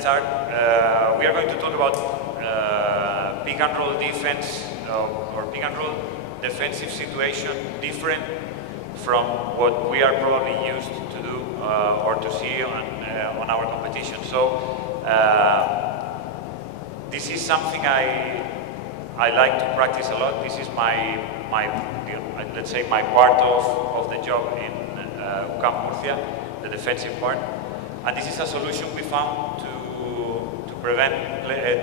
start. We are going to talk about pick and roll defense or pick and roll defensive situation different from what we are probably used to do or to see on our competition. So this is something I like to practice a lot. This is let's say my part of the job in UCAM Murcia, the defensive part. And this is a solution we found to prevent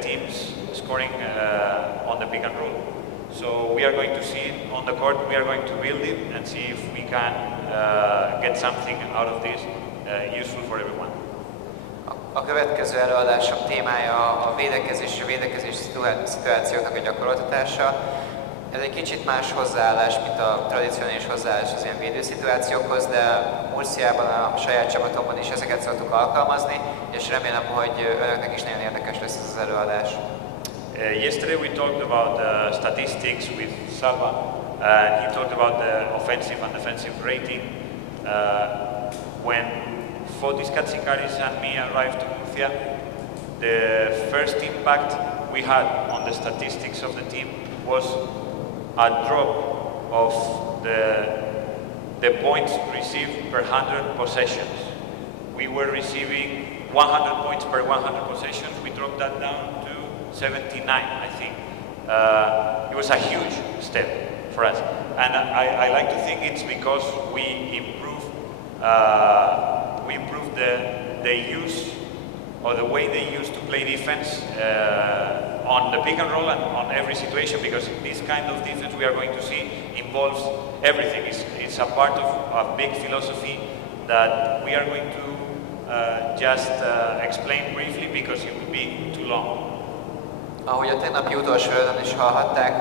teams scoring on the pick and roll. So we are going to see it on the court, we are going to build it and see if we can get something out of this useful for everyone. A következő előadásom témája a védekezés szituációknak a gyakoroltatása. Ez egy kicsit más hozzáállás, mint a tradicionális hozzáállás az ilyen védőszituációkhoz, de Murciában, a saját csapatomban is ezeket szoktuk alkalmazni, és remélem, hogy önöknek is nagyon érdekes lesz ez az előadás. Yesterday we talked about statistics with Salva. He talked about the offensive and defensive rating. When Fotis Katsikaris and me arrived to Murcia, the first impact we had on the statistics of the team was a drop of the points received per 100 possessions. We were receiving 100 points per 100 possessions. We dropped that down to 79, I think. It was a huge step for us. And I like to think it's because we improved the use or the way they used to play defense on the pick and roll and on every situation, because this kind of defense we are going to see involves everything. It's a part of a big philosophy that we are going to just explain briefly because it would be too long. Ahogy a tegnapi utolsó előadón is hallhatták,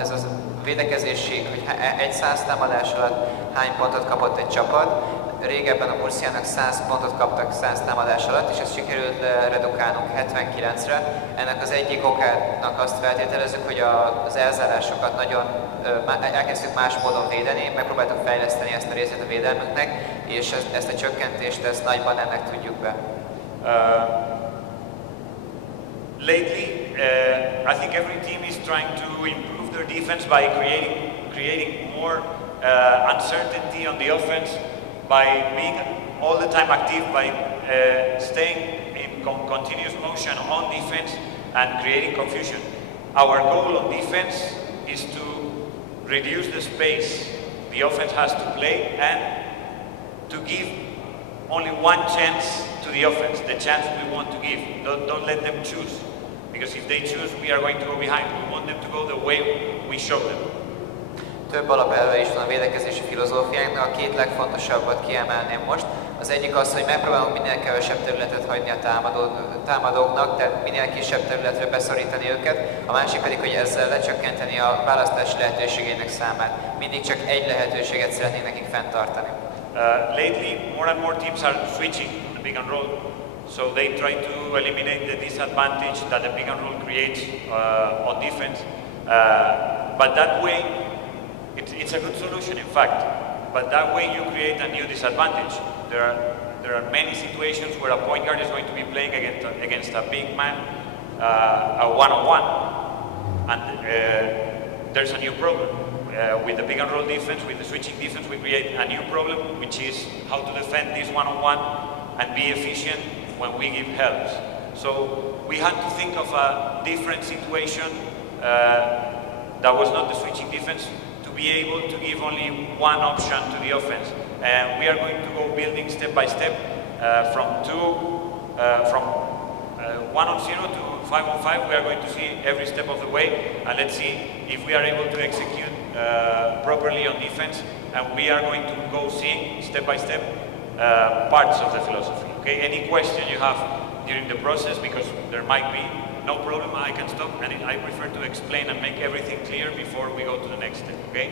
ez a védekezési, hogy egy 100 támadás alatt hány pontot kapott egy csapat. Régebben a Murciának 100 pontot kaptak 100 támadás alatt, és ezt sikerült redukálnunk 79-re. Ennek az egyik okának azt feltételezzük, hogy az elzárásokat nagyon elkezdtük más módon védeni, megpróbáltuk fejleszteni ezt a részét a védelmünknek, és ezt a csökkentést ezt nagyban ennek tudjuk be. Lately, I think every team is trying to improve their defense by creating more uncertainty on the offense, by being all the time active, by staying in continuous motion on defense and creating confusion. Our goal on defense is to reduce the space the offense has to play and to give only one chance to the offense, the chance we want to give. Don't let them choose, because if they choose, we are going to go behind. We want them to go the way we show them. Több alapelve is van a védekezési filozófiánknak, a két legfontosabbat kiemelném most. Az egyik az, hogy megpróbálunk minél kevesebb területet hagyni a támadóknak, tehát minél kisebb területre beszorítani őket. A másik pedig, hogy ezzel lecsökkenteni a választási lehetőségeinek számát. Mindig csak egy lehetőséget szeretnénk nekik fenntartani. Lately, more and more teams are switching the pick and roll, so they try to eliminate the disadvantage that the pick and roll creates on defense. But that way, it's a good solution, in fact. But that way, you create a new disadvantage. There are many situations where a point guard is going to be playing against a big man, a one-on-one, and there's a new problem. With the pick and roll defense, with the switching defense, we create a new problem, which is how to defend this one-on-one and be efficient when we give helps. So we had to think of a different situation that was not the switching defense, to be able to give only one option to the offense. And we are going to go building step by step from 1-on-0 to 5-on-5. We are going to see every step of the way, and let's see if we are able to execute properly on defense, and we are going to go seeing step by step parts of the philosophy. Okay, any question you have during the process, because there might be, no problem, I can stop, and I prefer to explain and make everything clear before we go to the next step, okay?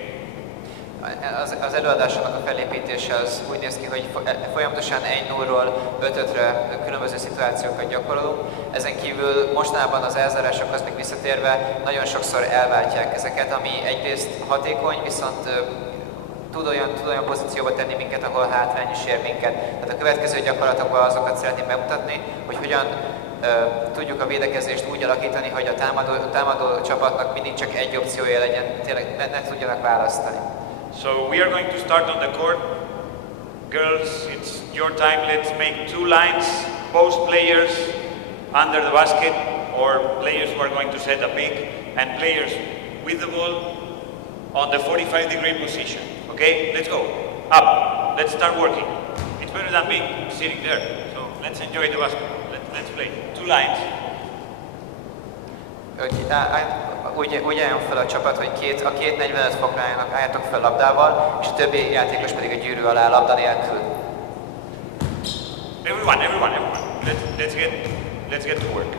Az előadásnak a felépítése az úgy néz ki, hogy folyamatosan 1-0-ról 5-5-re különböző szituációkat gyakorolunk. Ezen kívül mostanában az elzárásokhoz még visszatérve nagyon sokszor elváltják ezeket, ami egyrészt hatékony, viszont tud olyan pozícióba tenni minket, ahol hátrány is ér minket. Tehát a következő gyakorlatokban azokat szeretném bemutatni, hogy hogyan tudjuk a védekezést úgy alakítani, hogy a támadó csapatnak mindig csak egy opciója legyen, tényleg ne tudjanak választani. So we are going to start on the court. Girls, it's your time. Let's make 2 lines, both players under the basket, or players who are going to set a pick, and players with the ball on the 45-degree position. Okay, let's go. Up. Let's start working. It's better than being sitting there. So let's enjoy the basketball. Let's play. 2 lines. Úgy álljon fel a csapat, hogy a két 45 fokra álljatok fel labdával, és a többi játékos pedig a gyűrű alá labda nélkül. Everyone. Let's get to work.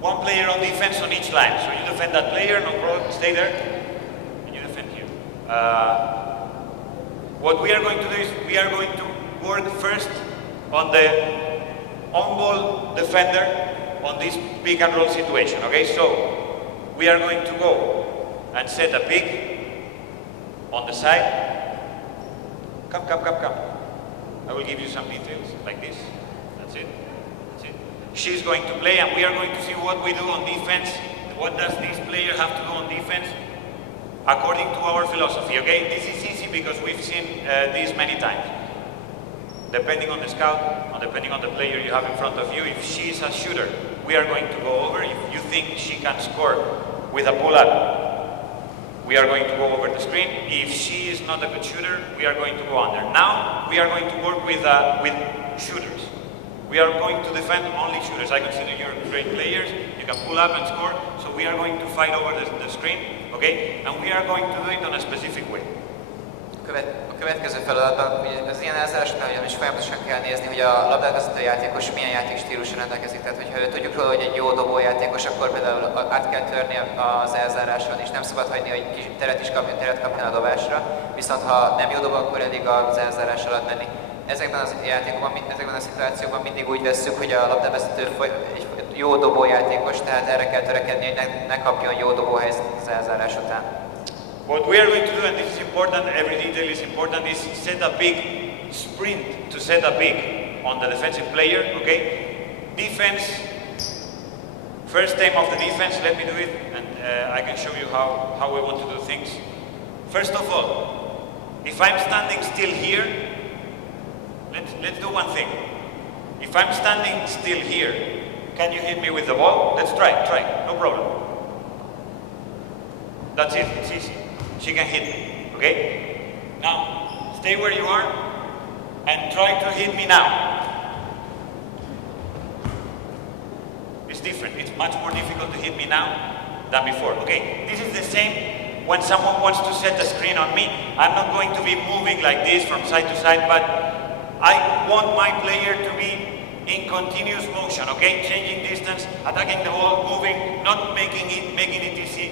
One player on defense on each line. So you defend that player, no problem, stay there, and you defend here. What we are going to do is we are going to work first on the on-ball defender on this pick and roll situation, okay? So we are going to go and set a pick on the side. Come. I will give you some details like this. That's it. She's going to play and we are going to see what we do on defense. What does this player have to do on defense? According to our philosophy, okay? This is easy because we've seen this many times. Depending on the scout, or depending on the player you have in front of you, if she's a shooter, we are going to go over. If you think she can score with a pull-up, we are going to go over the screen. If she is not a good shooter, we are going to go under. Now, we are going to work with shooters. We are going to defend only shooters. I consider you're great players, you can pull up and score, so we are going to fight over the screen, okay? And we are going to do it on a specific way. A következő feladatban, ugye az ilyen elzárásoknál is folyamatosan kell nézni, hogy a labdázgató játékos milyen játékstílusra rendelkezik. Tehát, hogyha tudjuk róla, hogy egy jó dobójátékos, akkor például át kell törni az elzáráson, és nem szabad hagyni, hogy kis teret kapjon a dobásra. Viszont ha nem jó dobó, akkor eddig az elzárás alatt menni. Ezekben az játékokban, ezekben a szituációkban mindig úgy vesszük, hogy a labdavezető egy jó dobójátékos, tehát erre kell törekedni, hogy ne kapjon jó dobóhelyzetet az elzárás után. What we are going to do, and this is important, every detail is important, is set a big sprint to set a big on the defensive player, okay? Defense, first time of the defense, let me do it, and I can show you how we want to do things. First of all, if I'm standing still here, let's do one thing. If I'm standing still here, can you hit me with the ball? Let's try, no problem. That's it, it's easy. She can hit me, okay? Now, stay where you are and try to hit me now. It's different, it's much more difficult to hit me now than before, okay? This is the same when someone wants to set a screen on me. I'm not going to be moving like this from side to side, but I want my player to be in continuous motion, okay? Changing distance, attacking the ball, moving, not making it easy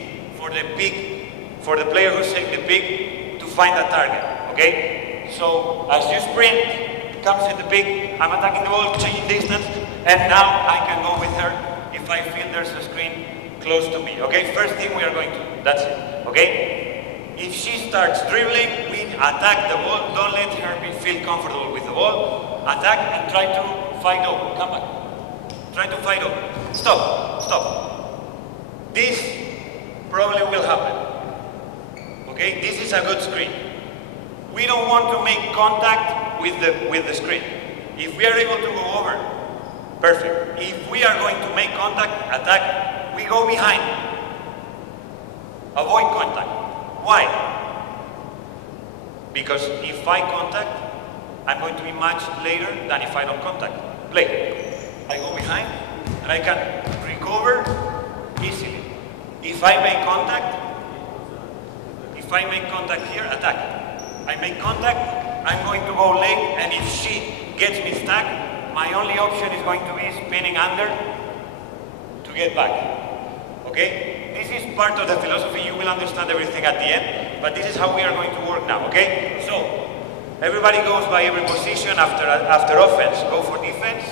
for the player who's taking the pick to find a target, okay? So as you sprint, comes at the pick, I'm attacking the ball, changing distance, and now I can go with her if I feel there's a screen close to me, okay? First thing we are going to, that's it, okay? If she starts dribbling, we attack the ball, don't let her feel comfortable with the ball, attack and try to fight over, come back. Try to fight over, stop. This probably will happen, okay? This is a good screen. We don't want to make contact with the screen. If we are able to go over, perfect. If we are going to make contact, attack, we go behind. Avoid contact. Why? Because if I contact, I'm going to be much later than if I don't contact. Play. I go behind and I can recover easily. If I make contact here, attack. I make contact, I'm going to go late, and if she gets me stuck, my only option is going to be spinning under to get back. Okay? This is part of the philosophy. You will understand everything at the end, but this is how we are going to work now, okay? So, everybody goes by every position. After offense, go for defense.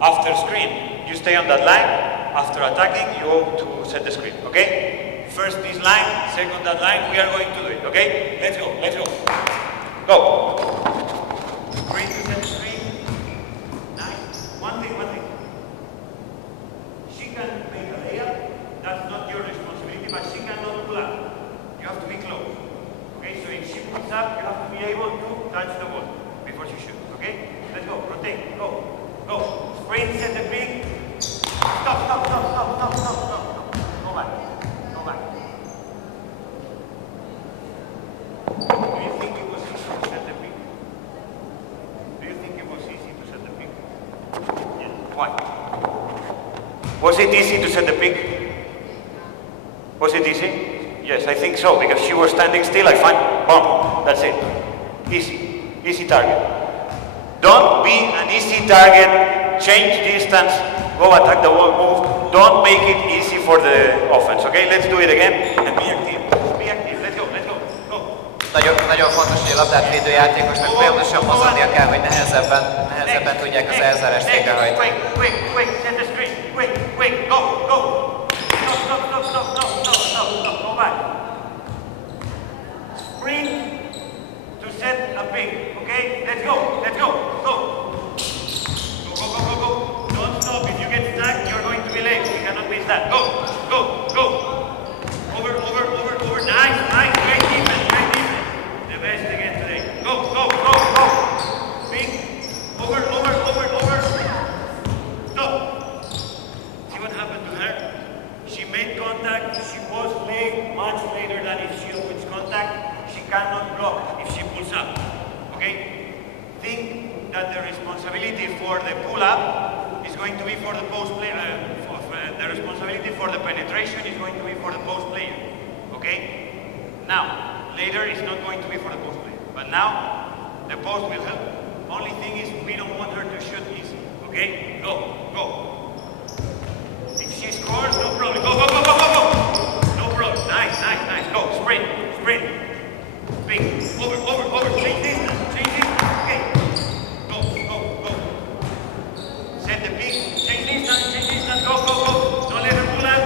After screen, you stay on that line. after attacking, you go to set the screen, okay? First this line, second that line, we are going to do it, okay? Let's go, let's go. Go. Screen to set the screen. Nice. One thing. She can make a layup. That's not your responsibility, but she cannot pull up. You have to be close. Okay, so if she pulls up, you have to be able to touch the ball before she shoots, okay? Let's go, rotate, go. Sprint, set the pick. Stop. Go back. Do you think it was easy to set the pick? Yeah. Why? Was it easy to set the pick? Was it easy? Yes, I think so, because she was standing still, I find, boom, that's it. Easy target. Don't be an easy target, change distance, go attack the wall, move. Don't make it easy for the offense, okay? Let's do it again, and be active, let's go. Nagyon fontos, hogy a labdát védő játékosnak folyamatosan mozognia kell, hogy nehezebben tudják az elzárást végrehajtani. Quick, set the screen, quick, go. Stop, go back. Sprint to set a pick, okay? Let's go. Go. Don't stop. If you get stuck, you're going to be late. We cannot miss that. Go. Over. Nice. Great defense. The best again today. Go. Big. Over. Stop. See what happened to her? She made contact. She was late much later than if she avoids contact. She cannot block if she pulls up. Okay? Think that the responsibility for the pull-up is going to be for the post player. The responsibility for the penetration is going to be for the post player. Okay? Now, later it's not going to be for the post player. But now, the post will help. Only thing is we don't want her to shoot easy. Okay? Go. If she scores, no problem. Go. No problem. Nice. Go. Sprint. Big. Over. Change distance. Okay. Go. Set the pick. Change distance. Go. Don't let her pull up.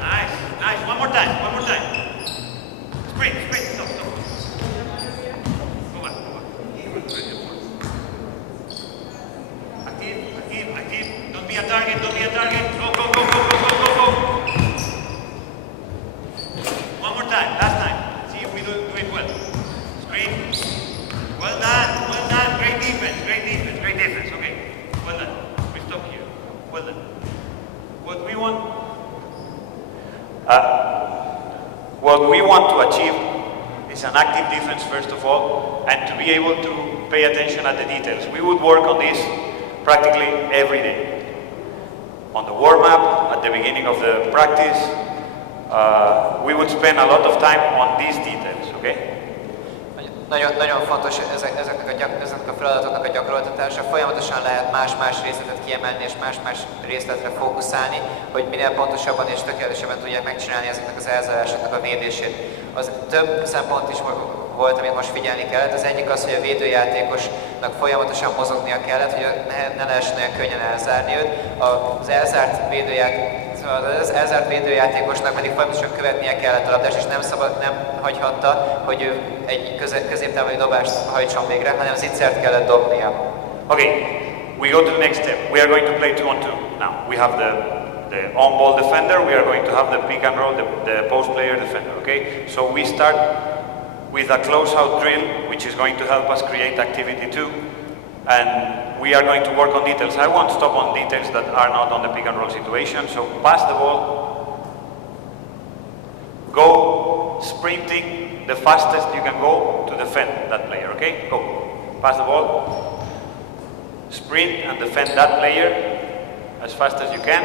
Nice. One more time. Sprint. Stop. Go back. Active. Don't be a target. Go. One more time. Last time. See if we do it well. Screen. Well done. Great defense. Okay. Well done. We stop here. Well done. What we want to achieve is an active defense first of all, and to be able to pay attention at the details. We would work on this practically every day. On the warm-up, at the beginning of the practice, we would spend a lot of time on these details, okay? Nagyon fontos ezeknek a feladatoknak a gyakoroltatása. Folyamatosan lehet más részletet kiemelni és más részletre fókuszálni, hogy minél pontosabban és tökéletesebben tudják megcsinálni ezeknek az elzárásoknak a védését. Az több szempont is volt, amit most figyelni kellett. Az egyik az, hogy a védőjátékosnak folyamatosan mozognia kellett, hogy ne lehessen olyan könnyen elzárni őt. Az elzárt védőjátékosnak pedig folyamatosan követnie kellett a labdást, és nem hagyhatta, hogy ő egy középtávoli dobást hajtson végre, hanem zicsert kellett dobnia. Okay, we go to the next step. We are going to play 2-on-2. Now, we have the on-ball defender, we are going to have the pick and roll, the post player defender, okay? So we start with a close-out drill, which is going to help us create activity too. And we are going to work on details. I won't stop on details that are not on the pick and roll situation. So pass the ball, go sprinting the fastest you can go to defend that player, okay? Go, pass the ball, sprint and defend that player as fast as you can,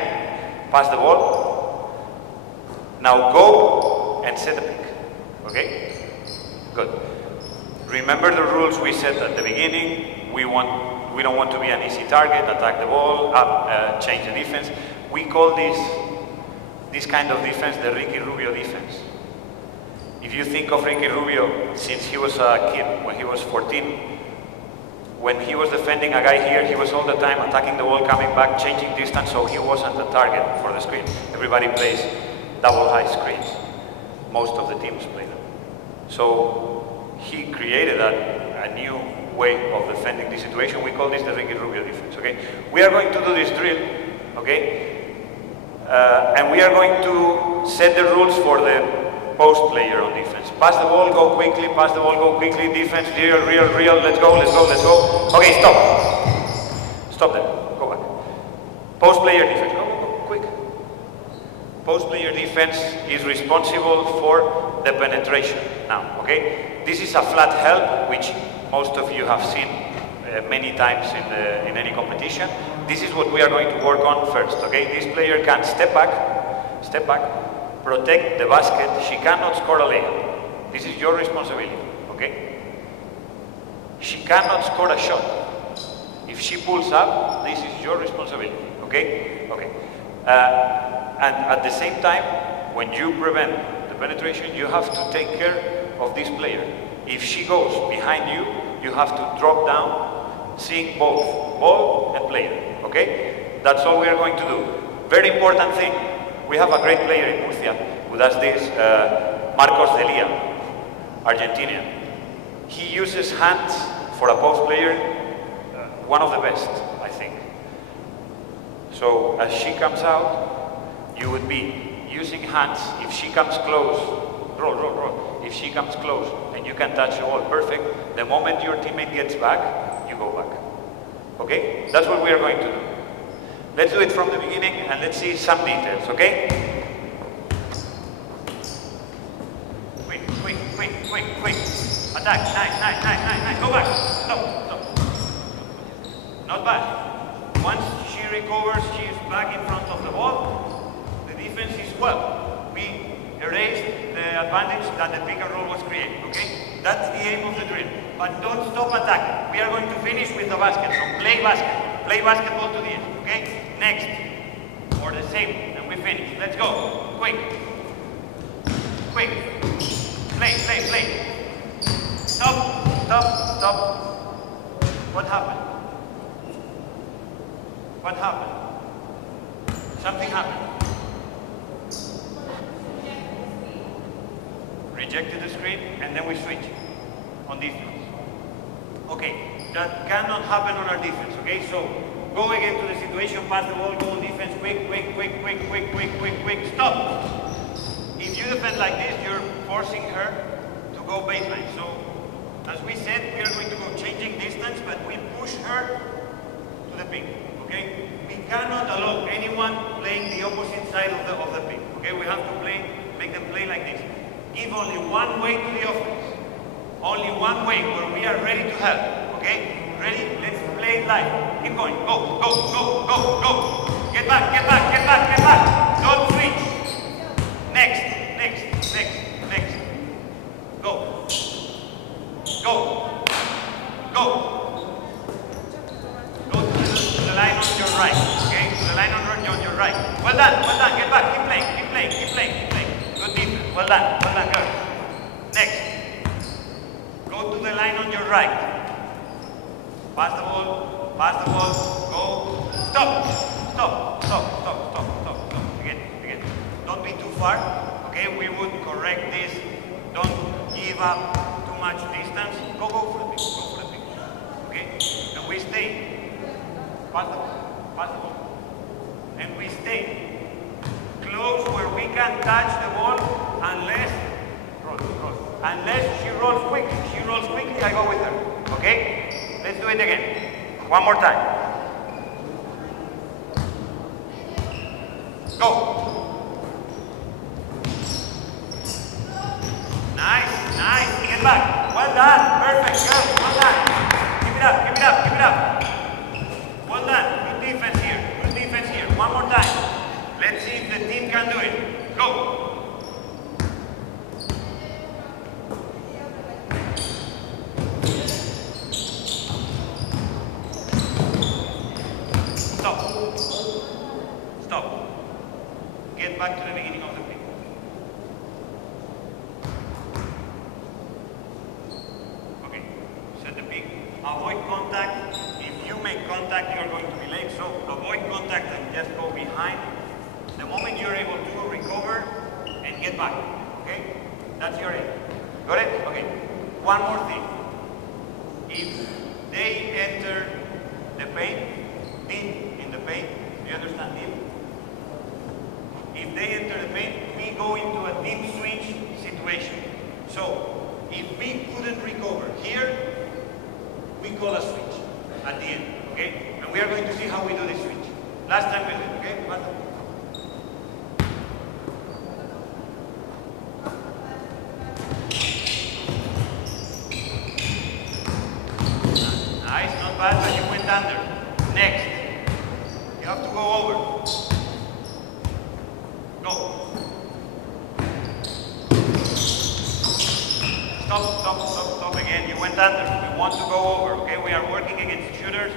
pass the ball. Now go and set the pick, okay? Good. Remember the rules we set at the beginning. We don't want to be an easy target, attack the ball, change the defense. We call this kind of defense the Ricky Rubio defense. If you think of Ricky Rubio since he was a kid, when he was 14, when he was defending a guy here, he was all the time attacking the ball, coming back, changing distance, so he wasn't the target for the screen. Everybody plays double high screens. Most of the teams play them. So he created a new way of defending this situation. We call this the Ricky Rubio defense, okay? We are going to do this drill, okay? And we are going to set the rules for the post player on defense. Pass the ball, go quickly, pass the ball, go quickly, defense, real, let's go. Okay, stop. Stop there, go back. Post player defense, go, quick. Post player defense is responsible for the penetration now, okay? This is a flat help, which most of you have seen many times in any competition. This is what we are going to work on first, okay? This player can step back, protect the basket. She cannot score a layup. This is your responsibility, okay? She cannot score a shot. If she pulls up, this is your responsibility, okay? Okay. And at the same time, when you prevent the penetration, you have to take care of this player. If she goes behind you, you have to drop down, seeing both ball and player, okay? That's all we are going to do. Very important thing. We have a great player in Murcia who does this, Marcos Delia, Argentinian. He uses hands for a post player, one of the best, I think. So as she comes out, you would be using hands. If she comes close, roll. If she comes close and you can touch the ball, perfect. The moment your teammate gets back, you go back. Okay? That's what we are going to do. Let's do it from the beginning and let's see some details, okay? Quick. Attack, nice. Go back. Stop. Not bad. Once she recovers, she is back in front of the ball. The defense is well. We erased the advantage that the pick and roll was creating, okay? That's the aim of the drill. But don't stop attacking. We are going to finish with the basket, so play basket. Play basketball to the end, okay? Next, or the same, and we finish. Let's go. Quick. Play. Stop. What happened? Something happened. Rejected the screen, and then we switch on defense. Okay, that cannot happen on our defense, okay? So, go again to the situation, pass the ball, go on defense, quick, stop! If you defend like this, you're forcing her to go baseline. So, as we said, we are going to go changing distance, but we push her to the pick, okay? We cannot allow anyone playing the opposite side of the pick, okay? We have to make them play like this. Give only one way to the offense. Only one way where we are ready to help, okay? Ready? Let's play it live. Keep going. Go. Get back. Don't switch. Next. Go. Go to the line on your right, okay? To the line on your right. Well done. Get back. Keep playing. Good defense. Well done, girl. Next. Go to the line on your right. Pass the ball, go. Stop. Again. Don't be too far, okay? We would correct this. Don't give up too much distance. Go for the pick, okay? And we stay. Pass the ball. And we stay close where we can touch the ball unless she rolls quickly, I go with her, okay? Let's do it again. One more time. Go. Nice. Get back. Well done. Perfect. Good. Well done. Keep it up. Well done. Good defense here. One more time. Let's see if the team can do it. Go. Stop. Get back to the beginning of the pick. Okay. Set the pick. avoid contact. If you make contact, you're going to be late. So avoid contact and just go behind. The moment you're able to recover and get back. Okay? That's your aim. Got it? Okay. One more thing. If they enter the paint, deep in the paint, do you understand deep? If they enter the paint, we go into a deep switch situation. So, if we couldn't recover here, we call a switch at the end, okay? And we are going to see how we do this switch. Last time we did, okay? Nice, not bad, but you went under. Next, you have to go over. Go. Stop again. You went under. We want to go over, okay? We are working against shooters.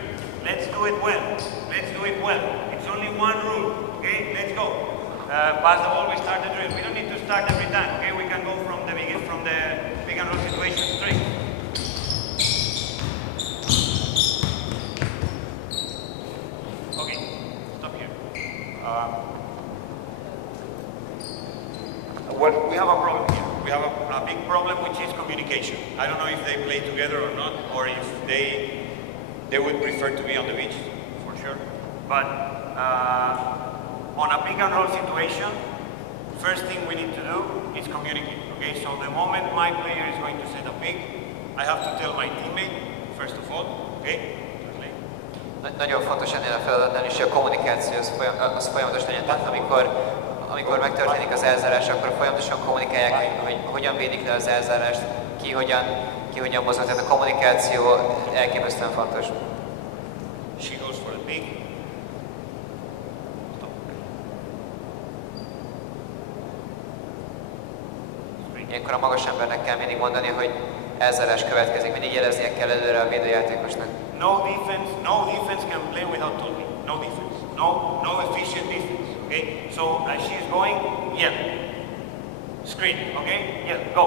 Let's do it well. Let's do it well. It's only one rule, okay? Let's go. Pass the ball, we start the drill. We don't need to start every time, okay? We can go from the beginning, from the pick and roll situation straight. Okay, stop here. Well, we have a problem here. We have a big problem, which is communication. I don't know if they play together or not, or if they would prefer to be on the beach, for sure. But on a pick and roll situation, first thing we need to do is communicate. Okay, so the moment my player is going to set a pick, I have to tell my teammate, first of all, okay? Nagyon fontos ennél a feladatnál is, hogy a kommunikáció az folyamatos legyen. Tehát amikor megtörténik az elzárás, akkor folyamatosan kommunikálják, hogy hogyan védik le az elzárást, ki hogyan mozog. Tehát a kommunikáció elképesztően fontos. She goes for a pick. Ilyenkor a magas embernek kell mindig mondani, hogy elzárás következik, mindig jeleznie kell előre a védőjátékosnak. No defense can play without talking. No defense. No efficient defense. Okay? So as she is going, yeah. Screen, okay? Yeah, go.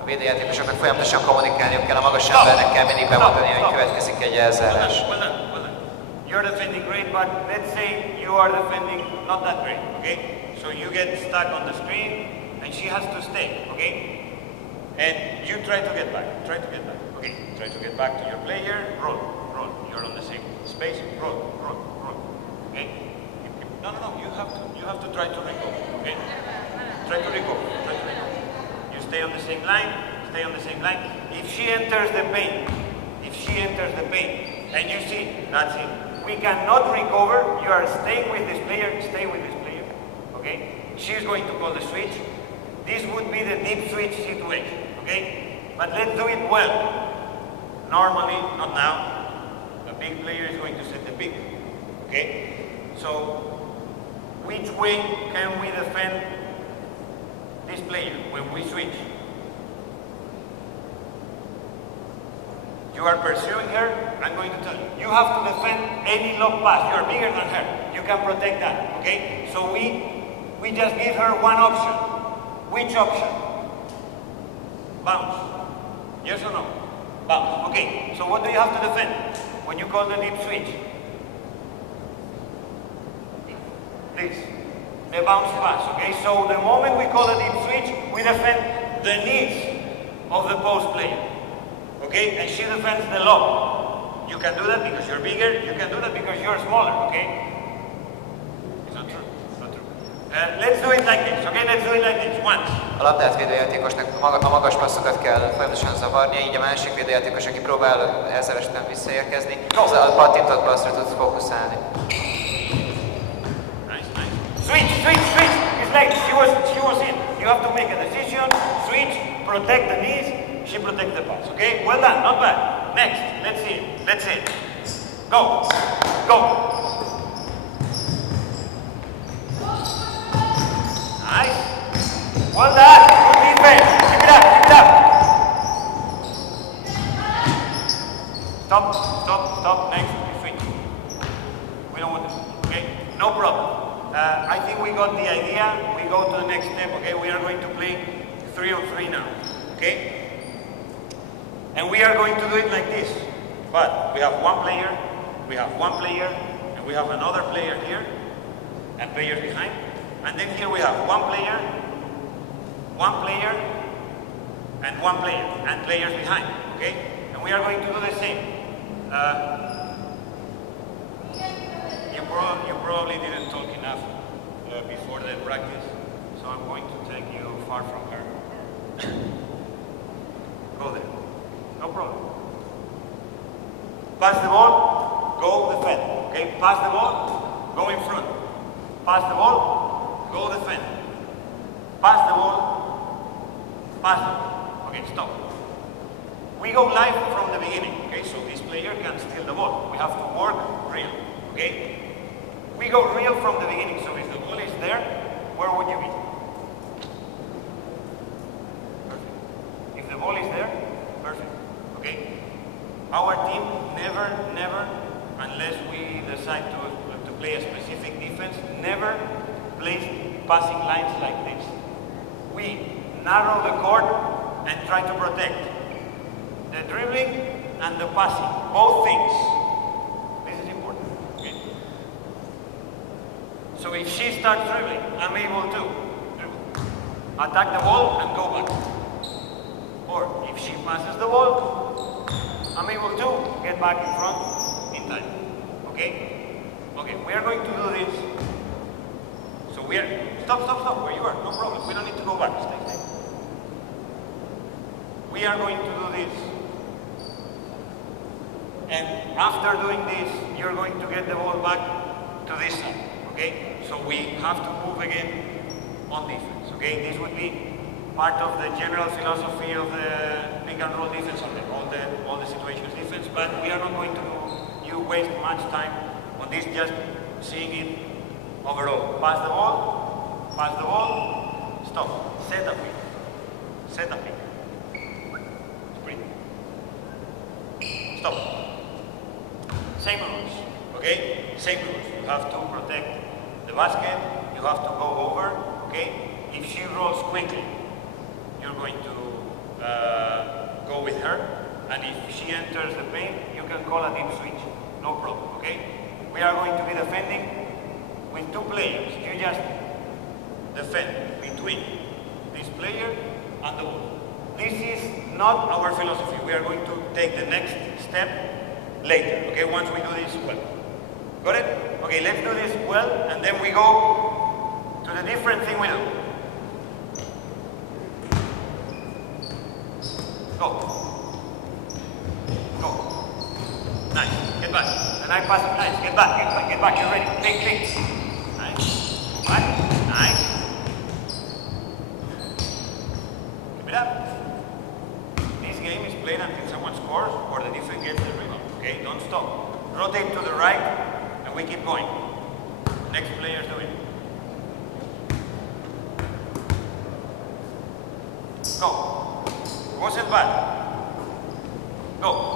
A védőjátékosoknak folyamatosan kommunikálniuk kell, a magas embernek kell mindig bemondani, hogy következik egy elzárás. Well done. You're defending great, but let's say you are defending not that great, okay? So you get stuck on the screen and she has to stay, okay? And you try to get back, okay? Try to get back to your player, roll. You're on the same space, roll, okay? No, you have to try to recover, okay? Try to recover. You stay on the same line, If she enters the paint, and you see, that's it. We cannot recover, you are staying with this player, okay? She's going to call the switch. This would be the deep switch situation, okay? But let's do it well. Normally, not now, the big player is going to set the pick, okay? So, which way can we defend this player when we switch? You are pursuing her, I'm going to tell you. You have to defend any lob pass. You are bigger than her. You can protect that, okay? So we just give her one option. Which option? Bounce. Yes or no? Bounce. Okay, so what do you have to defend when you call the deep switch? This. The bounce pass, okay? So the moment we call a deep switch, we defend the needs of the post player. Okay? And she defends the lob. You can do that because you're bigger, you can do that because you're smaller, okay? It's not true. Let's do it like this, okay? Let's do it like this, once. A labdát védőjátékosnak a magas passzokat kell folyamatosan zavarnia, így a másik védőjátékos, aki próbál elzárás után visszaérkezni, az a pattintott passzra tud fókuszálni. Nice. Switch! It's like she was in. You have to make a decision, switch, protect the knees, she protects the pass, okay? Well done, not bad. Next, let's see it. Go! Nice. Well done. Good defense. Keep it up. Stop. Next, switch. We don't want to switch, okay? No problem. I think we got the idea. We go to the next step, okay? We are going to play 3-on-3 now, okay? And we are going to do it like this. But we have one player, and we have another player here, and players behind. And then here we have one player, and one player, and players behind, okay? And we are going to do the same. You probably didn't talk enough before the practice, so I'm going to take you far from her. Go there, no problem. Pass the ball, go defend, okay? Pass the ball, go in front. Pass the ball, go defend. Pass the ball, pass the ball. Okay, stop. We go live from the beginning, okay? So this player can steal the ball. We have to work real, okay? We go real from the beginning, so if the ball is there, where would you be? Perfect. If the ball is there, perfect, okay? Our team never, unless we decide to play a specific defense, never plays passing lines like this. We narrow the court and try to protect the dribbling and the passing, both things. This is important. Okay? So if she starts dribbling, I'm able to dribble, attack the ball and go back. Or if she passes the ball, I'm able to get back in front in time. Okay? Okay, we are going to do this. So we are, stop where you are, no problem. We don't need to go back, stay. We are going to do this. And after doing this, you're going to get the ball back to this side, okay? So we have to move again on defense, okay? This would be part of the general philosophy of the pick and roll defense, all the situations defense, but we are not going to waste much time on this, just seeing it overall. Pass the ball, stop, set a pick. Sprint. Stop. Same rules, okay? Same rules. You have to protect the basket, you have to go over, okay? If she rolls quickly, you're going to go with her, and if she enters the paint, you can call a deep switch, no problem, okay? We are going to be defending with two players. You just defend between this player and the ball. This is not our philosophy. We are going to take the next step later, okay, once we do this well. Got it? Okay, let's do this well, and then we go to the different thing we do. Go. Nice, get back. And I pass it, nice, get back, you're ready. Pick. Nice. What? Nice. Keep it up. This game is played until someone scores or the defense gets the rebound, okay? Don't stop. Rotate to the right, and we keep going. Next player's doing it. Go. Wasn't bad. Go.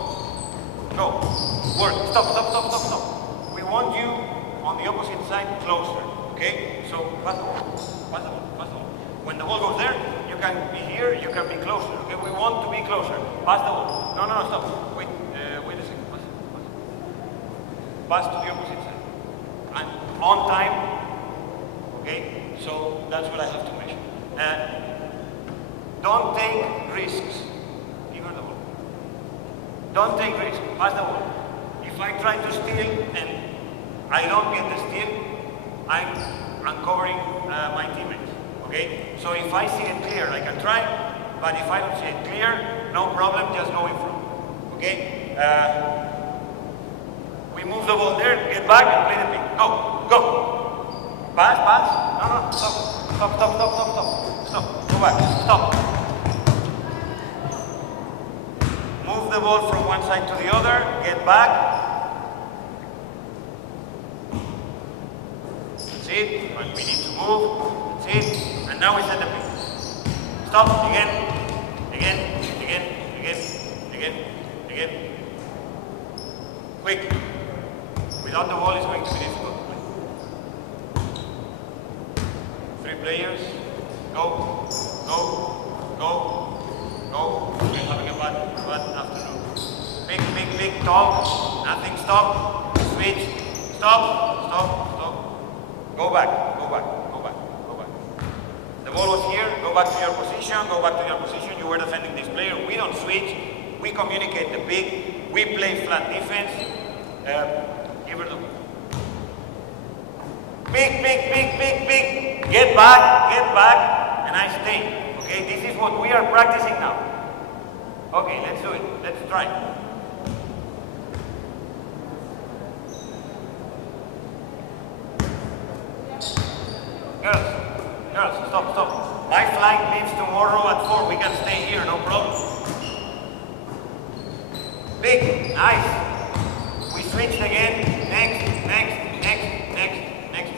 Work. Stop. We want you on the opposite side closer, okay? So pass the ball. When the ball goes there, you can be here, you can be closer, okay? We want to be closer. Pass the ball. No, stop. Wait a second. Pass to the opposite side. And on time, okay? So that's what I have to mention. Don't take risks. Give her the ball. Don't take risks. Pass the ball. If I try to steal and I don't get the steal, I'm uncovering my teammates. Okay? So if I see it clear, I can try. But if I don't see it clear, no problem, just go in front. Okay? We move the ball there, get back and play the pick. Go. Pass. No, stop. Go back. Stop. Move the ball from one side to the other, get back. That's it. When we need to move, that's it. And now we set the pick. Stop. Again. Quick. Without the ball, it's going to be difficult to play. 3 players. Go. We're having a bad afternoon. Pick. talk, nothing, stop, switch, stop, stop, stop. Go back, go back, go back, go back. The ball was here, go back to your position, go back to your position. You were defending this player. We don't switch, we communicate the pick, we play flat defense. Give her the ball. Pick, pick, pick, pick, pick. Get back, and I stay. Okay, this is what we are practicing now. Okay, let's do it. Let's try. Girls, stop. My flight leaves tomorrow at 4. We can stay here, no problem. Big, nice. We switched again. Next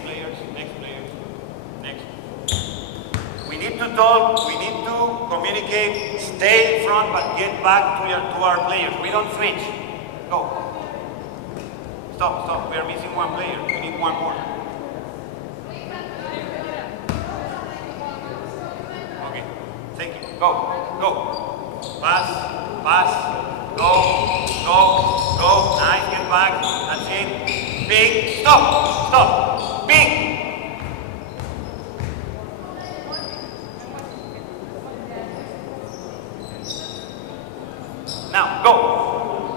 players. Next. We need to talk, we need to communicate, stay in front, but get back to our players. We don't switch. Go. Stop. We are missing one player. We need one more. Okay. Thank you. Go. Pass. Go. Nice. Get back. That's it. Big. Stop. Big. Now, go.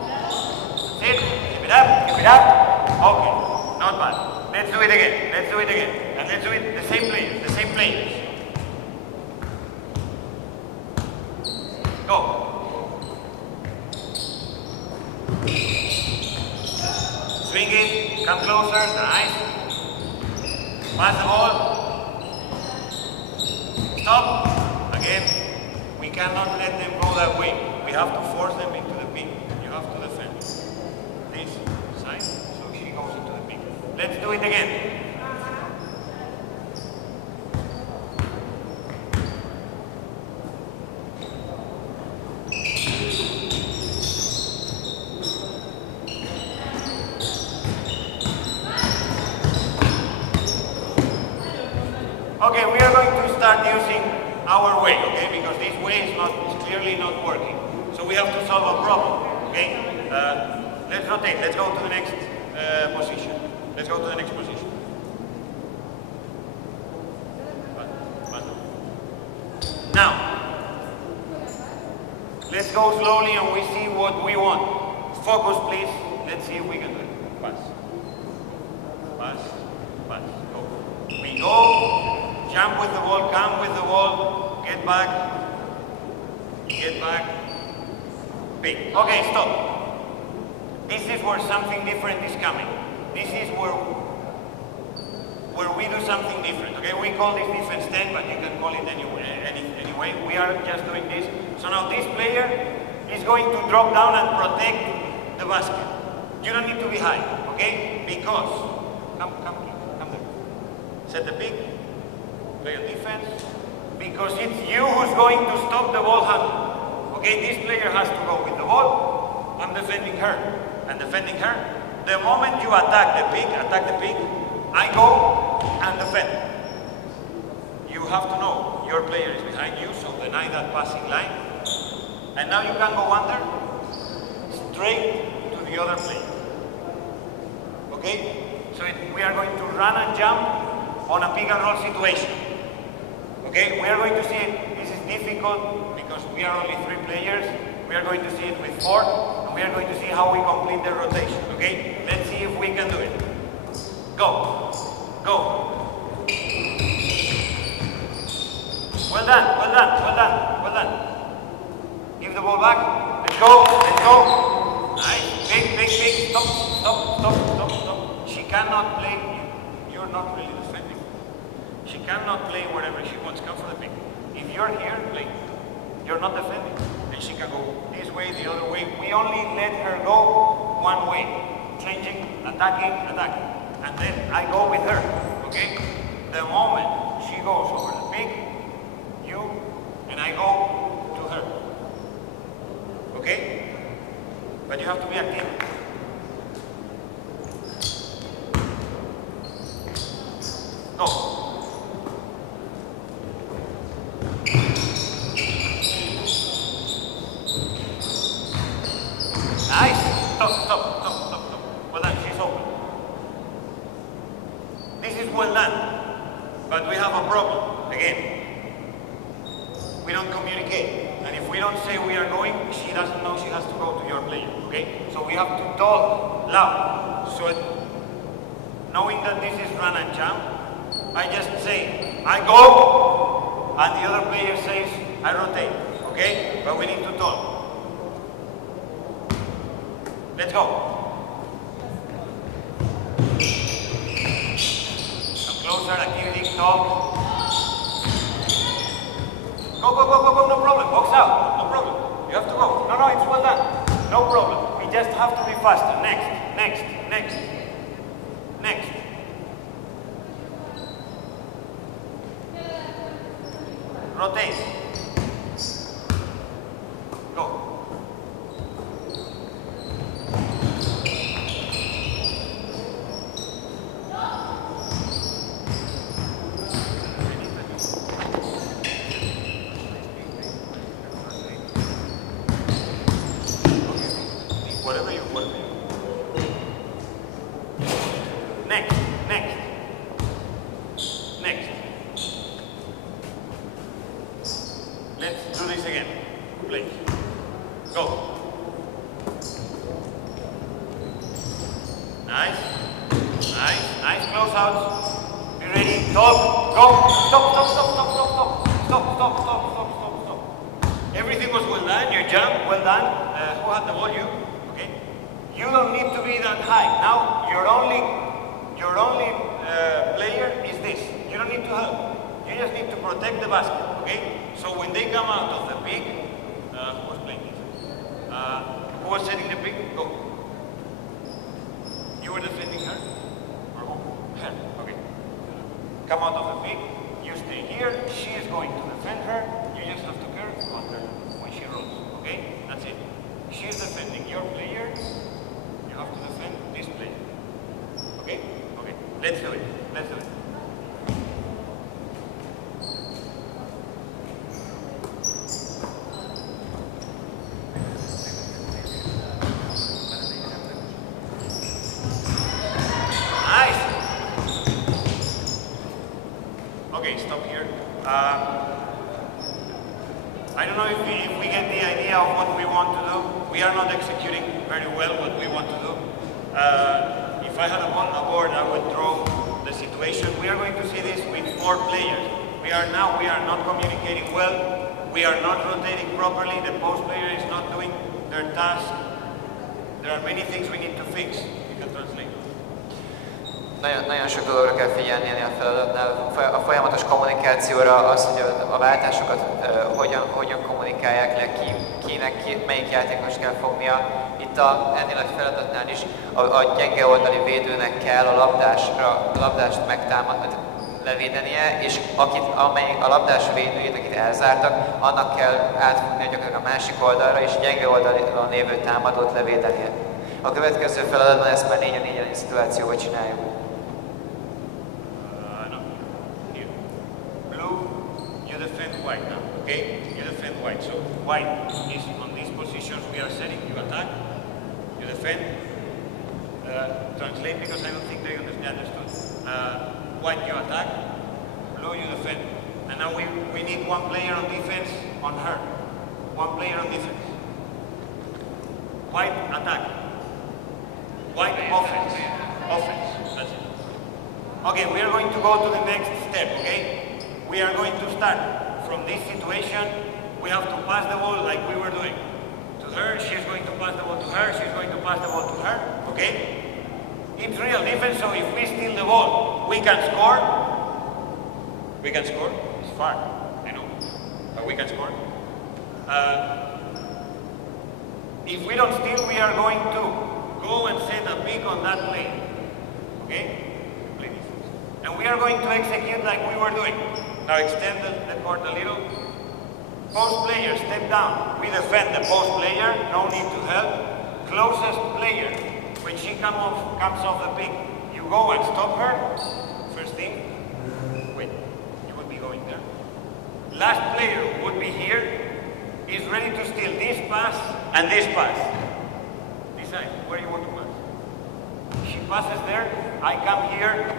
That's it. Keep it up. Okay. Not bad. Let's do it again. And let's do it the same players. Go. Swing it. Come closer. Nice. Pass the ball. Stop. Again. We cannot let them go that way. We have to force them into the pick. You have to defend. This side, so she goes into the pick. Let's do it again. Okay, we are going to start using our way, okay? Because this way is clearly not working. So we have to solve a problem, okay? Let's rotate. Let's go to the next position. Now, let's go slowly and we see what we want. Focus, please. Let's see if we can do it. Pass. Go. We go. Jump with the ball. Come with the ball. Get back. Big. Okay, stop. This is where something different is coming. This is where we do something different. Okay, we call this defense 10, but you can call it anyway. We are just doing this. So now this player is going to drop down and protect the basket. You don't need to be high, okay? Because come there. Set the pick. Play on defense. Because it's you who's going to stop the ball handle. Okay, this player has to go with the ball. I'm defending her. The moment you attack the pick, I go and defend. You have to know your player is behind you, so deny that passing line. And now you can go under, straight to the other player. Okay? So we are going to run and jump on a pick and roll situation. Okay? We are going to see it. This is difficult because we are only 3 players. We are going to see it with 4, and we are going to see how we complete the rotation. Okay? Let's see if we can do it. Go. Well done. Give the ball back. Let's go. Nice. Big. Stop. She cannot play. You're not really defending. She cannot play wherever she wants. Come for the pick. If you're here, play. You're not defending. And she can go this way, the other way. We only let her go one way. Changing, attacking. And then I go with her. Okay? The moment she goes over the pick, and I go to her. Okay? But you have to be active. Go. Nice. Stop. Well done, she's open. This is well done, but we have a problem. Again, we don't communicate. And if we don't say we are going, she doesn't know she has to go to your player, okay? So we have to talk loud. So knowing that this is run and jump, I just say, I go, and the other player says, I rotate, okay? But we need to talk. Let's go. Come closer, activity, talk. Go, no problem. Box out, no problem. You have to go. No, it's well done. No problem. We just have to be faster. Next. Rotate. Go. Whatever you. Next. Let's do this again. Please. Go. Nice. Close out. Be ready. Talk. Go. Stop. Everything was well done. Your jump, well done. Who had the ball? You. Okay. You don't need to be that high. Now your only player is this. You don't need to help. You just need to protect the basket. Okay. So when they come out of the pick, who was playing this? Who was setting the pick? Go. You were defending her? Or who? Her. Okay. Come out of the pick. You stay here. She is going to defend her. You just have to curve on her when she rolls. Okay? That's it. She is defending your player. You have to defend this player. Okay? Okay. Let's do it. Nice. Okay, stop here. I don't know if we get the idea of what we want to do. We are not executing very well what we want to do. If I had a board, I would draw the situation. We are going to see this with 4 players. We are not communicating well. We are not rotating properly. The post player is not doing their task. There are many things we need to fix. You can translate. Nagyon sok dologra kell figyelni ennél a feladatnál. A folyamatos kommunikációra az, hogy a váltásokat hogyan kommunikálják le, melyik játékos kell fognia. Itt ennél a feladatnál is a gyenge oldali védőnek kell a labdást megtámadni, levédenie, és amelyik a labdás védőjét, akit elzártak, annak kell átfogni gyakorlatilag a másik oldalra, és gyenge oldalon lévő támadót levédenie. A következő feladatban ezt már 4-4 szituációban csináljuk. White now, okay? You defend white. So white is on these positions we are setting. You attack, you defend. Translate because I don't think they understood. White you attack, blue you defend. And now we need one player on defense on her. One player on defense. White attack. White offense. Offense. That's it. Okay, we are going to go to the next step, okay? We are going to start from this situation. We have to pass the ball like we were doing. To her, she's going to pass the ball to her, she's going to pass the ball to her, okay? It's real defense, so if we steal the ball, we can score. We can score. It's far, I know, but we can score. If we don't steal, we are going to go and set a pick on that lane, okay? And we are going to execute like we were doing. Now extend the court a little. Post player, step down. We defend the post player, no need to help. Closest player, when she comes off the pick, you go and stop her. First thing, wait, you would be going there. Last player would be here, is ready to steal this pass and this pass. These side. Where you want to pass? She passes there, I come here,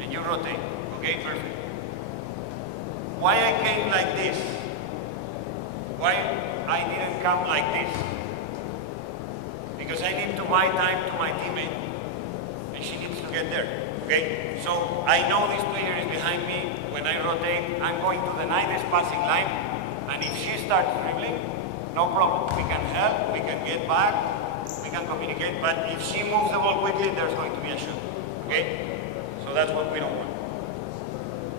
and you rotate. Okay, perfect. Why I came like this? Why I didn't come like this? Because I need to buy time to my teammate, and she needs to get there. Okay? So I know this player is behind me. When I rotate, I'm going to deny this passing line, and if she starts dribbling, no problem. We can help, we can get back, we can communicate, but if she moves the ball quickly, there's going to be a shot. Okay? So that's what we don't want.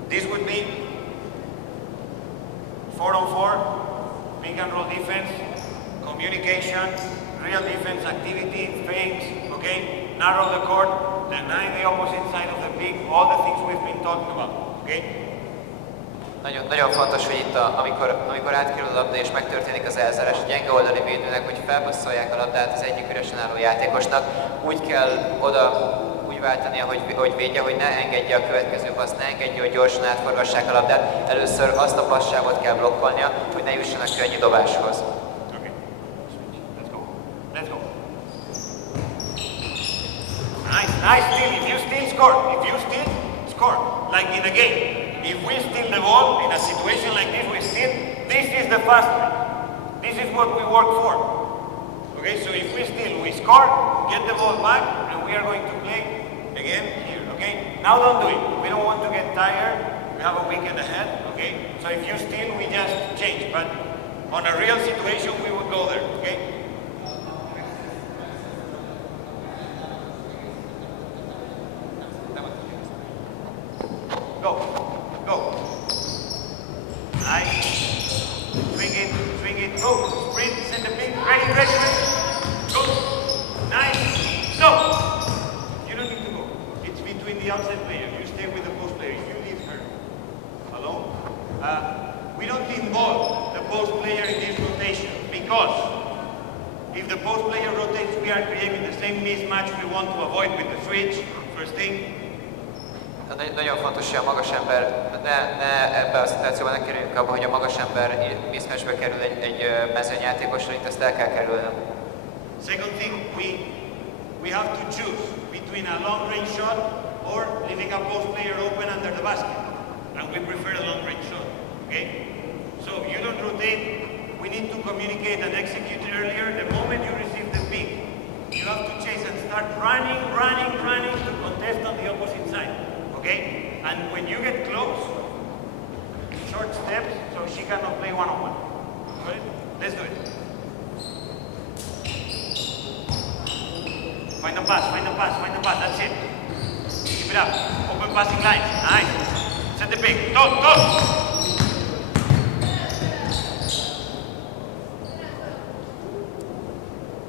This would be 4-on-4, pick and roll defense, communication, real defense activity, fakes, okay? Narrow the court, deny the opposite side of the pick, all the things we've been talking about, okay? Nagyon fontos, hogy itt, amikor átkerül a labda és megtörténik az elzárás, a gyenge oldali védőnek, hogy felpasszolják a labdát az egyik üresen álló játékosnak, úgy kell oda úgy váltania, hogy védje, hogy ne engedje a következő paszt, ne engedje, hogy gyorsan átforgassák a labdát. Először azt a passzsávot kell blokkolnia, hogy ne jussanak könnyű dobáshoz. Okay. Let's go. Let's go. Nice steal. If you steal, score. If you steal, score. Like in a game. If we steal the ball in a situation like this, we steal. This is the fast play. This is what we work for. Okay, so if we steal, we score, get the ball back, and we are going to play again here. Okay, now don't do it. We don't want to get tired. We have a weekend ahead. Okay, so if you steal, we just change. But on a real situation, we would go there. Okay. Go. Go. Nice. Swing it, go. Sprint, send the pick. Ready. Go. Nice. Stop. You don't need to go. It's between the outside player. You stay with the post player. You leave her alone. We don't involve the post player in this rotation because if the post player rotates, we are creating the same mismatch we want to avoid with the switch. First thing. Nagyon fontos, hogy a magas ember ne ebbe a szituációban ne kerüljünk abba, hogy a magas ember mismatchbe kerül egy mezőnyjátékosra, itt ezt el kell kerülnöm. Second thing, we have to choose between a long range shot or leaving a post player open under the basket. And we prefer a long range shot. Okay? So you don't rotate, we need to communicate and execute earlier. The moment you receive the pick, you have to chase and start running to contest on the opposite side. Okay? And when you get close, short steps, so she cannot play one-on-one. Got it? Let's do it. Find the pass, that's it. Keep it up. Open passing lines. Nice. Set the pick. Top.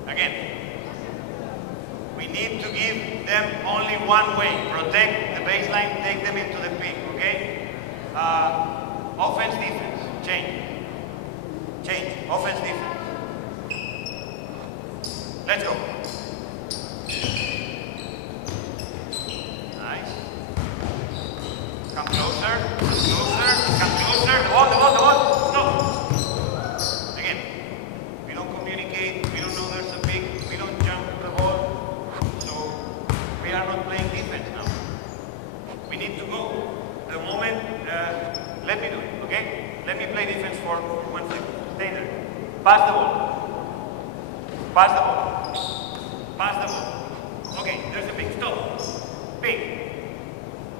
Again. We need to give them only one way. Protect the baseline, take them into the pick, okay? Offense, defense. Change. Offense, defense. Let's go. Nice. Come closer. The ball. Stop. Again. We don't communicate. We don't know there's a pick. We don't jump to the ball. So we are not playing defense now. We need to go. The moment, let me do it, okay? Let me play defense for 1 second. Stay there. Pass the ball. Okay, there's a pick. Stop. Pick.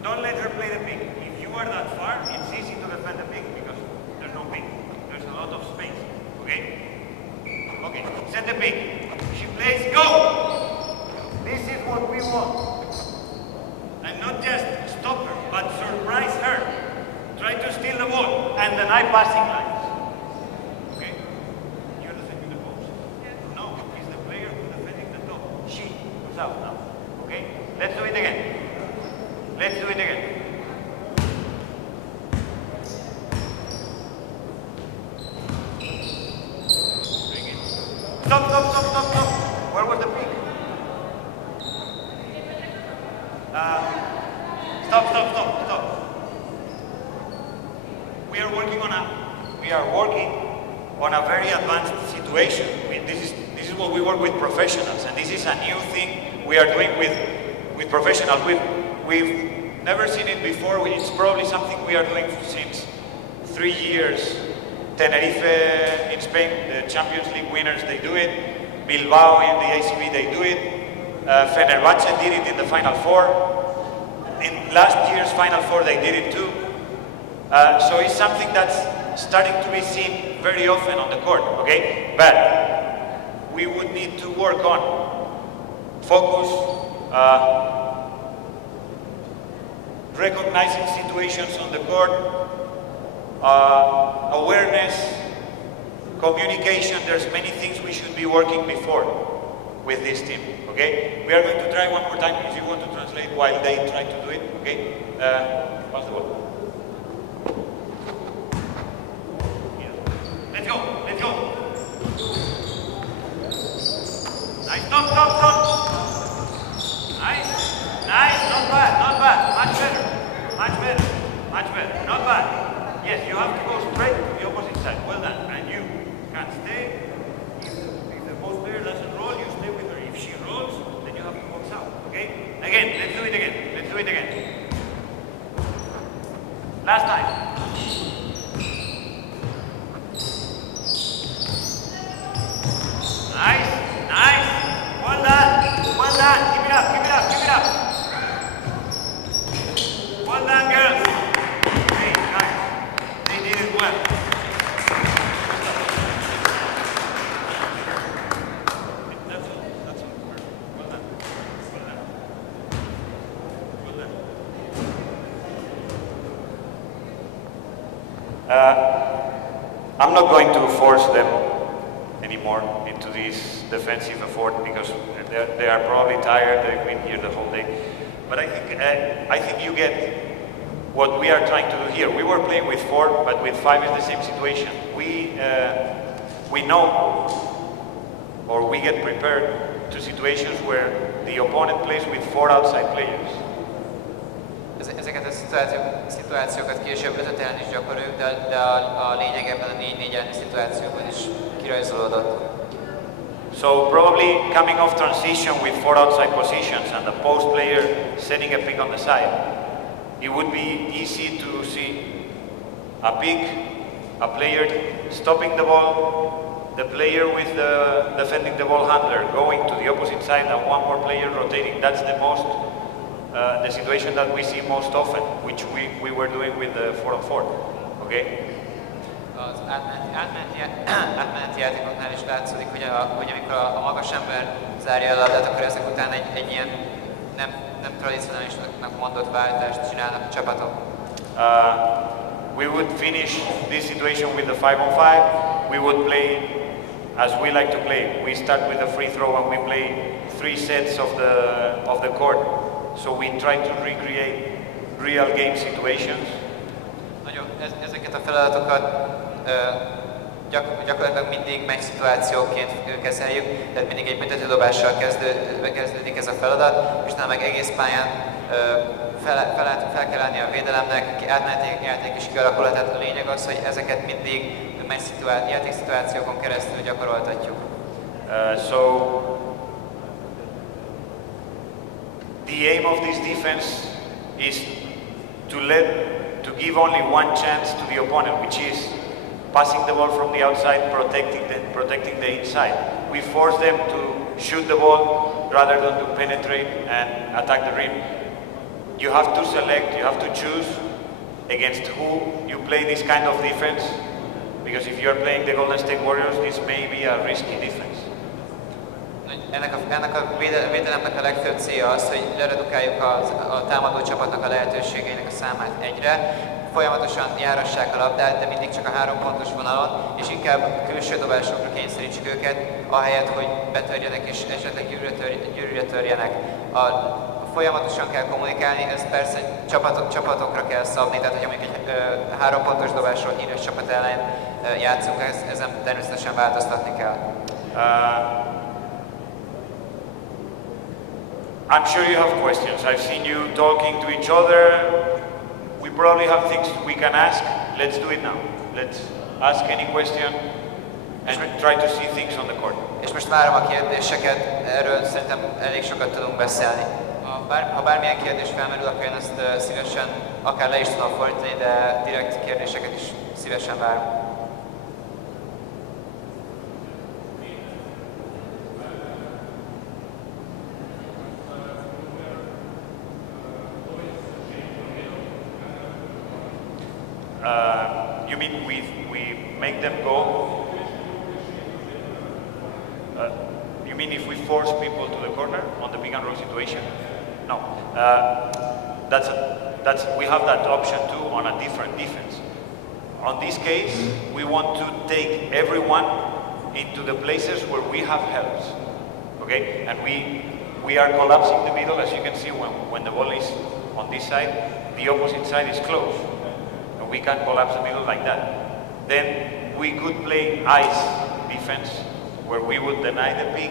Don't let her play the pick. If you are that far, it's easy to defend the pick because there's no pick. There's a lot of space. Okay? Okay, set the pick. She plays, go! This is what we want. And not just stop her, but surprise her. Try to steal the ball and deny passing lines. Okay? You're defending the post. No, it's the player who's defending the top. She goes out now. Okay? Let's do it again. Stop. Where was the pick? Stop. We are working on a very advanced situation. This is is what we work with professionals, and this is a new thing we are doing with professionals. We've never seen it before. It's probably something we are doing since 3 years. Tenerife in Spain, the Champions League winners, they do it. Bilbao in the ACB, they do it. Fenerbahce did it in the Final Four. In last year's Final Four, they did it too. So it's something that's starting to be seen very often on the court, okay? But we would need to work on focus, recognizing situations on the court, awareness, communication. There's many things we should be working before with this team, okay? We are going to try one more time if you want to translate while they try to do it, okay? Pass the ball. Let's go, let's go. Nice, stop. Nice, not bad, much better, not bad. Yes, you have to go straight to the opposite side, well done. And you can stay, if the post player doesn't roll, you stay with her. If she rolls, then you have to box out, okay? Again, let's do it again. Last time. Nice. Well done. Keep it up. Well done, girls. Hey, nice. They did it well. That's all. Well done. I'm not going to force them anymore into this defensive effort because they are probably tired. They've been here the whole day. But I think you get what we are trying to do here. We were playing with 4, but with 5 is the same situation. We know, or we get prepared to situations where the opponent plays with 4 outside players. Ezeket a szituációkat később 5 ellen is gyakoroljuk, de a lényeg ebben a 4-4 elleni szituációban is kirajzolódott. So probably coming off transition with 4 outside positions and the post player setting a pick on the side, it would be easy to see a pick, a player stopping the ball, the player with the defending the ball handler going to the opposite side, and one more player rotating. That's the situation that we see most often, which we were doing with the 4-on-4. Okay? Az átmeneti játékoknál is látszódik, hogy amikor a magas ember zárja el a labdát, akkor ezek után egy ilyen nem tradicionálisnak mondott váltást csinálnak a csapatok. We would finish this situation with the 5-on-5. We would play as we like to play. We start with a free throw and we play 3 sets of the court. So we try to recreate real game situations. Ezeket a feladatokat gyakorlatilag mindig meccs szituációként kezeljük, tehát mindig egy büntetődobással kezdődik ez a feladat, és utána meg egész pályán fel kell állni a védelemnek, átmeneti játék is kialakulhat, tehát a lényeg az, hogy ezeket mindig játékszituációkon keresztül gyakoroltatjuk. So the aim of this defense is to give only one chance to the opponent, which is passing the ball from the outside, protecting the inside. We force them to shoot the ball rather than to penetrate and attack the rim. You have to select, you have to choose against who you play this kind of defense, because if you are playing the Golden State Warriors, this may be a risky defense. Ennek a védelemnek a legfőbb célja az, hogy leredukáljuk a támadó csapatnak a lehetőségeinek a számát egyre, folyamatosan járassák a labdát, de mindig csak a 3 pontos vonalon, és inkább külső dobásokra kényszerítsük őket, ahelyett, hogy betörjenek és esetleg gyűrűre törjenek. Folyamatosan kell kommunikálni, ez persze csapatokra kell szabni, tehát hogyha mondjuk egy 3 pontos dobásról híres csapat ellen játszunk, ezen természetesen változtatni kell. I'm sure you have questions. I've seen you talking to each other. We probably have things we can ask. Let's do it now. Let's ask any question. and try to see things on the court. És most várom a kérdéseket, erről szerintem elég sokat tudunk beszélni. Ha bármilyen kérdés felmerül, akkor én ezt szívesen akár le is tudom fordítani, de direkt kérdéseket is szívesen várom. You mean we make them go? You mean if we force people to the corner on the pick and roll situation? No. We have that option too on a different defense. On this case, we want to take everyone into the places where we have helps. Okay? And we are collapsing the middle, as you can see when the ball is on this side, the opposite side is closed. And we can collapse the middle like that. Then we could play ice defense, where we would deny the pick.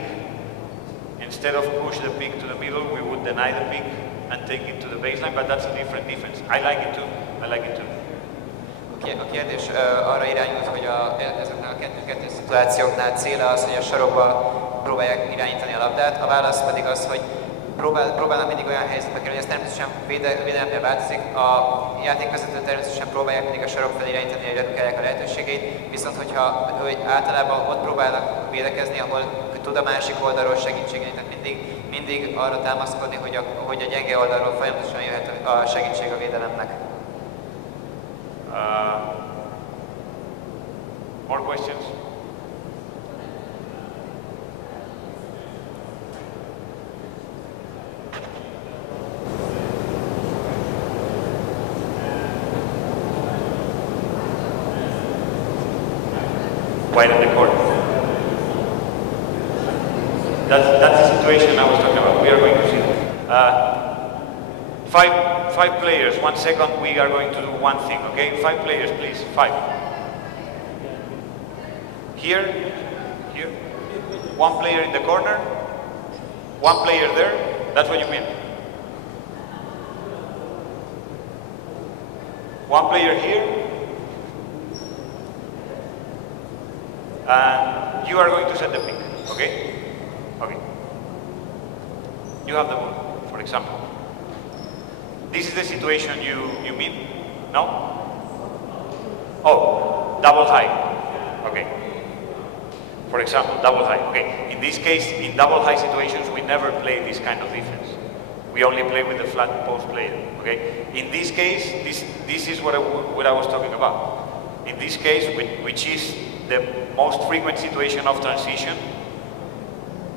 Instead of push the pick to the middle, we would deny the pick and take it to the baseline, but that's a different defense. I like it too. I like it too. A kérdés arra irányult, hogy ezeknek a 2-2 szituációknál célja az, hogy a sarokba próbálják irányítani a labdát. A válasz pedig az, hogy próbálnak mindig olyan helyzetbe kerülni, ez természetesen védelemnél változik. A játékvezető természetesen próbálják mindig a sarok felé irányítani, hogy redukálják a lehetőségeit, viszont hogy általában ott próbálnak védekezni, ahol tud a másik oldalról segítségeni, tehát mindig arra támaszkodni, hogy a gyenge oldalról folyamatosan jöhet a segítség a védelemnek. More questions? Wide in the court. That's the situation I was talking about. We are going to see. Five players, 1 second, we are going to do one thing, okay? 5 players, please, 5. Here, 1 player in the corner, 1 player there, that's what you mean? 1 player here, and you are going to set the pick, okay? Okay. You have the ball, for example. This is the situation you mean? No? Oh, double high. Okay. For example, double high. Okay. In this case, in double high situations, we never play this kind of defense. We only play with the flat post player. Okay. In this case, this is what I was talking about. In this case, which is the most frequent situation of transition,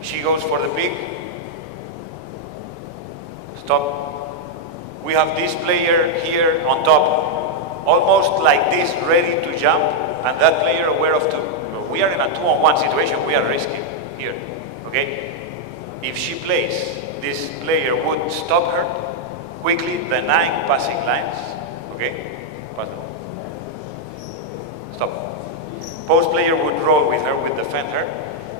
she goes for the pick. Stop. We have this player here on top, almost like this, ready to jump, and that player aware of 2. We are in a 2-on-1 situation, we are risking here, okay? If she plays, this player would stop her, quickly denying passing lines, okay? Pass them. Stop. Post player would roll with her, would defend her,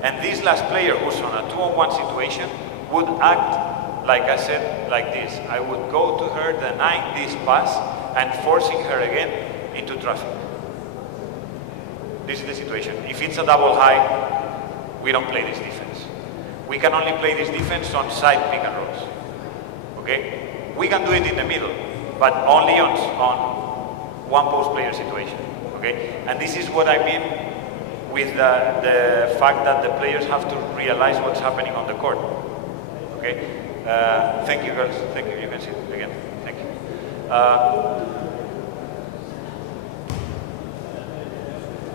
and this last player who's on a 2-on-1 situation would act, like I said, like this. I would go to her, denying this pass, and forcing her again into traffic. This is the situation. If it's a double high, we don't play this defense. We can only play this defense on side pick and rolls. Okay? We can do it in the middle, but only on 1 post player situation. Okay? And this is what I mean with the fact that the players have to realize what's happening on the court. Okay? Thank you, girls. Thank you. You can sit again. Thank you.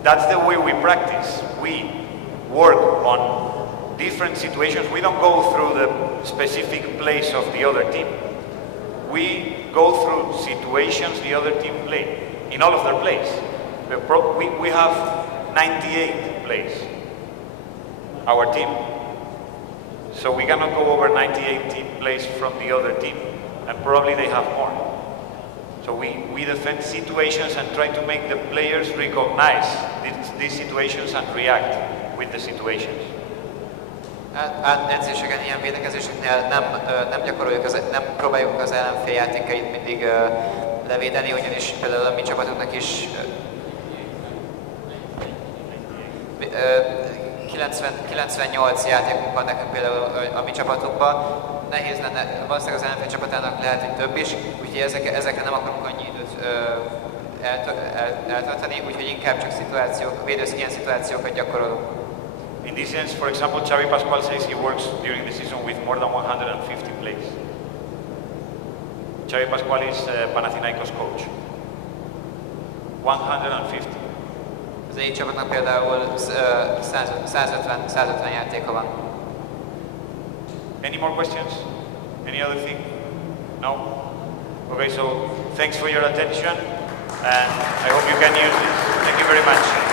That's the way we practice. We work on different situations. We don't go through the specific plays of the other team. We go through situations the other team play in all of their plays. We have 98 plays, our team. So we cannot go over 98 team plays from the other team, and probably they have more. So we defend situations and try to make the players recognize these situations and react with the situations. Edzéseken, ilyen védekezéseknél nem próbáljuk az ellenfél játékait mindig levédeni, ugyanis például a mi csapatunknak is 98 játékunk van nekünk például a mi csapatunkban. Nehéz lenne, valószínűleg az ellenfél csapatának lehet, hogy több is, úgyhogy ezekre nem akarunk annyi időt eltölteni, úgyhogy inkább csak ilyen szituációkat gyakorolunk. In this sense, for example, Xavi Pascual says he works during the season with more than 150 plays. Xavi Pascual is Panathinaikos coach. 150. Az egyik csapatnak például 150 játéka van. Any more questions? Any other thing? No? Okay, so thanks for your attention, and I hope you can use this. Thank you very much.